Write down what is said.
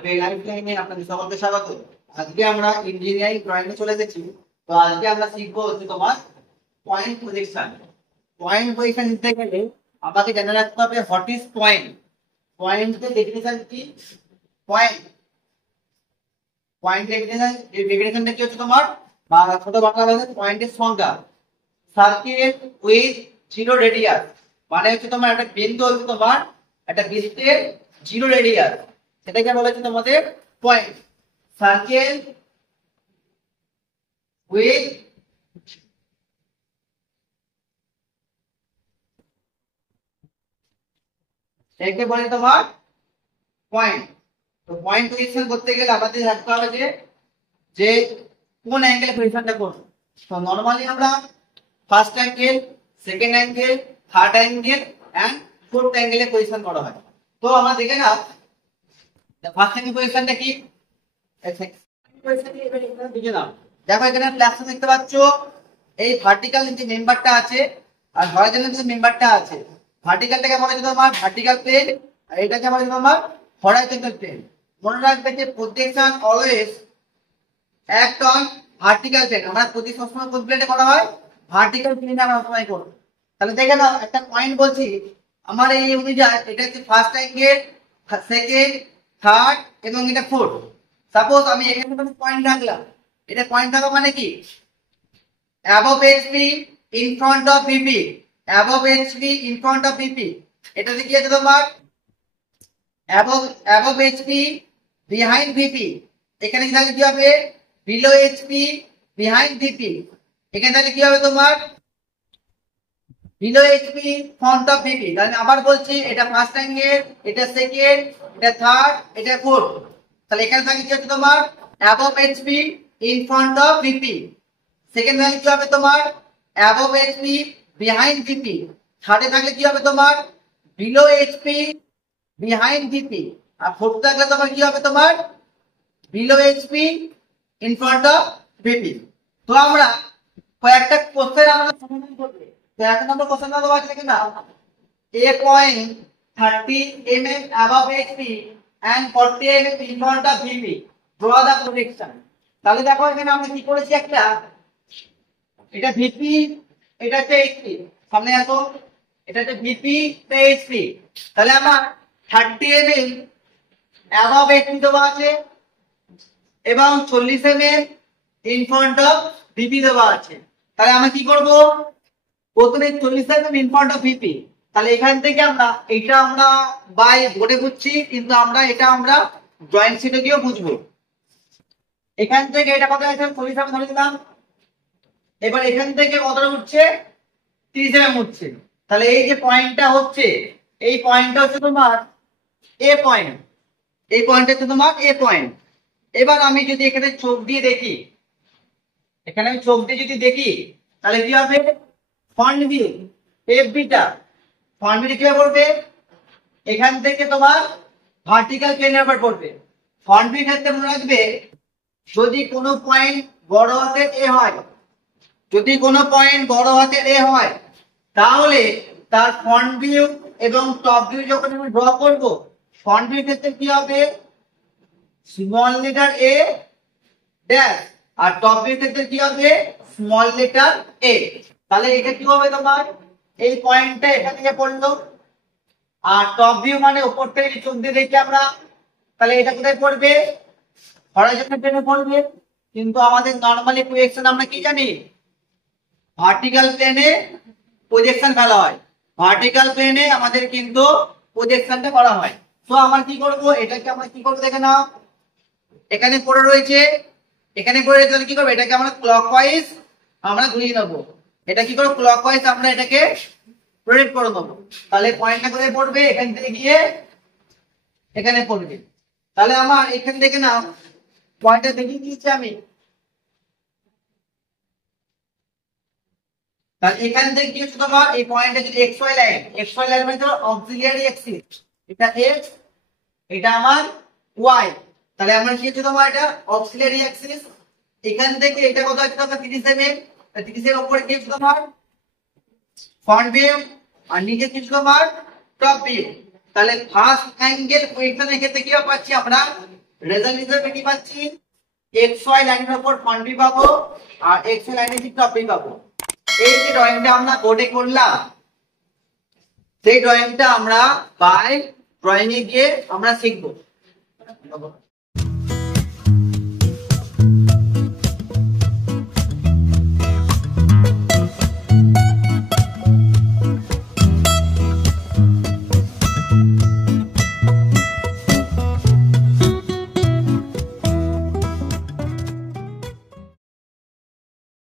আপনাদের সকলকে স্বাগত। আজকে আমরা ইঞ্জিনিয়ারিং ড্রয়িং এ চলে এসেছি। তো আজকে আমরা শিখবো হচ্ছে তোমার পয়েন্ট প্রজেকশন। পয়েন্ট প্রজেকশন নিতে গেলে আমাকে জেনে রাখতে হবে হোয়াট ইজ পয়েন্ট। পয়েন্টের ডেফিনিশন কি? পয়েন্টের ডেফিনিশনটা কি হচ্ছে তোমার, বা ছোট বাংলা ভাষায় পয়েন্টের সংজ্ঞা সার্কেল উইথ জিরো রেডিয়াস। মানে হচ্ছে তোমার একটা বিন্দু হচ্ছে তোমার একটা বৃত্তের জিরো রেডিয়াস, সেটাকে বলা হচ্ছে তোমাদের পয়েন্ট। সার্কেল উইথ একে বলে তোমার পয়েন্ট। তো পয়েন্ট পজিশন করতে গেলে আমাদের রাখতে হবে যে কোন অ্যাঙ্গেলে পজিশনটা করব। তো নরমালি আমরা first angle, second angle, third angle and fourth অ্যাঙ্গেলে পজিশন করা হয়। তো আমরা দেখে নাও ফার্স্ট অ্যাঙ্গেল পজিশনটা কি। দেখো এখানে ফ্ল্যাশে দেখতে পাচ্ছ এই ভার্টিক্যাল যে মেম্বারটা আছে আর হরাইজন্টাল যে মেম্বারটা আছে। ভার্টিক্যালটাকে বলা হয় তোমার ভার্টিক্যাল প্লেন আর এটাকে বলা হয় তোমার হরাইজন্টাল প্লেন। মনে রাখবে যে projection always act on vertical plane. আমরা প্রতি সবসময় কোন প্লেনে করা হয়? ভার্টিক্যাল প্লেনে আমরা সবসময় করব। তাহলে দেখে নাও একটা পয়েন্ট বলছি আমার এই অনুযায়ী এটা হচ্ছে ফার্স্ট অ্যাঙ্গেল, সেকেন্ড, থার্ড এবং এটা ফোর্থ। সাপোজ আমি এখানে কোনো পয়েন্ট রাখলাম, এটা পয়েন্ট রাখা মানে কি above HP in front of VP, above HP in front of VP। এটা কি আছে তোমার above HP behind VP। এখানে তাহলে কি হবে below HP behind VP। এখানে তাহলে কি হবে তোমার below HP front of VP। তাহলে আবার বলছি এটা ফার্স্ট অ্যাঙ্গেল, এটা সেকেন্ড, এটা থার্ড, এটা ফোর্থ। তাহলে এখানে থাকে কি হচ্ছে তোমার above HP in front of VP। Second value কি হবে তোমার above HP behind VP। থার্ডে থাকলে কি হবে তোমার below HP behind VP। আর ফোর্থ থাকলে তোমার কি হবে তোমার below HP in front of VP। তো আমরা কয়েকটা কোশ্চেন আমরা সমাধান করব। তো এক নম্বর কোশ্চেনটা দেওয়া আছে কিনা a point 30 mm above HP and 40 mm in front of VP, draw the projection। তাহলে দেখো এখানে আমরা কি করেছি, একটা এটা ভিপি, এটা হচ্ছে এইচপি। সামনে আসো, এটা হচ্ছে ভিপি তে এইচপি। তাহলে আমরা 30 mm অ্যাবভ এইচপি দেওয়া আছে এবং 40 mm in front of VP দেওয়া আছে। তাহলে আমরা কি করব, প্রথমে 40 mm in front of VP. তাহলে এখান থেকে এটা আমরা বাই বোর্ডে বুঝছি, কিন্তু আমরা ড্রয়িং শিটে গিয়েও বুঝবো। এখান থেকে এটা কত আছে 40 mm ধরে দিলাম। এবার এখান থেকে কতটা উঠছে 30 mm উঠছে। তাহলে এই যে পয়েন্টটা হচ্ছে এই পয়েন্টটা হচ্ছে তোমার এ পয়েন্ট, এই পয়েন্টটা হচ্ছে তোমার এ পয়েন্ট। এবার আমি যদি এখানে চোখ দিয়ে দেখি, এখানে আমি চোখ দিয়ে যদি দেখি তাহলে কি হবে ফ্রন্ট ভিউ এফবিটা, ফ্রন্ট ভিউ কিভাবে পড়বে এখান থেকে তোমার ভার্টিক্যাল প্লেনের উপর পড়বে। ফ্রন্ট ভিউ ক্ষেত্রে মনে রাখবে যদি কোনো পয়েন্ট বড় হাতের এ হয়, যদি কোনো পয়েন্ট বড় হাতের এ হয় তাহলে তার ফ্রন্ট ভিউ এবং টপ ভিউ যখন আমি ড্র করব, ফ্রন্ট ভিউ ক্ষেত্রে কি হবে small letter a dash R top view ক্ষেত্রে কি হবে স্মল লেটার এ। তাহলে এটা কি হবে তোমার এই পয়েন্টটা এখান থেকে পড়লো, আর টপ ভিউ মানে উপর থেকে চোখ দিয়ে দেখি আমরা, তাহলে এটা কোথায় পড়বে হরাইজন্টাল প্লেনে পড়বে। কিন্তু আমাদের নরমালি প্রজেকশন আমরা কি জানি ভার্টিক্যাল প্লেনে প্রজেকশন ফেলা হয়, ভার্টিক্যাল প্লেনে আমাদের কিন্তু প্রজেকশনটা করা হয়। তো আমরা কি করব, এটাকে আমরা কি করব দেখে নাও, এখানে পড়ে রয়েছে, এখানে পড়ে রয়েছে, তাহলে কি করব এটাকে আমরা ক্লকওয়াইজ আমরা ঘুরিয়ে নেব। এটা কি করব ক্লকওয়াইজ আমরা এটাকে রোটেট করে নেব। তাহলে পয়েন্টটা কোথায় পড়বে এখান থেকে গিয়ে এখানে পড়বে। তাহলে আমার এখান থেকে না পয়েন্টটা দেখিয়ে দিয়েছি আমি। তাহলে এখান থেকে কি হচ্ছে তোমার এই পয়েন্টটা যদি xy লাইন, xy লাইন মানে তো অক্সিলিয়ারি অ্যাক্সিস, এটা x এটা আমার y। তাহলে আমরা কি হচ্ছে তোমার এটা অক্সিলিয়ারি অ্যাক্সিস। এখান থেকে এটা কত আছে তোমার 30 mm, 30 এর উপরে কি হচ্ছে তোমার ফ্রন্ট ভিউ আর নিচে কি তোমার টপ ভিউ। তাহলে ফার্স্ট অ্যাঙ্গেল পজিশনের ক্ষেত্রে কি পাচ্ছি আমরা রেজাল্ট হিসেবে কি পাচ্ছি, XY লাইনের উপর ফ্রন্ট ভিউ পাবো আর XY লাইনের ঠিক টপ ভিউ পাবো। এই যে ড্রয়িংটা আমরা বোর্ডে করলাম, সেই ড্রয়িংটা আমরা বাই ড্রয়িং এ গিয়ে আমরা শিখবো।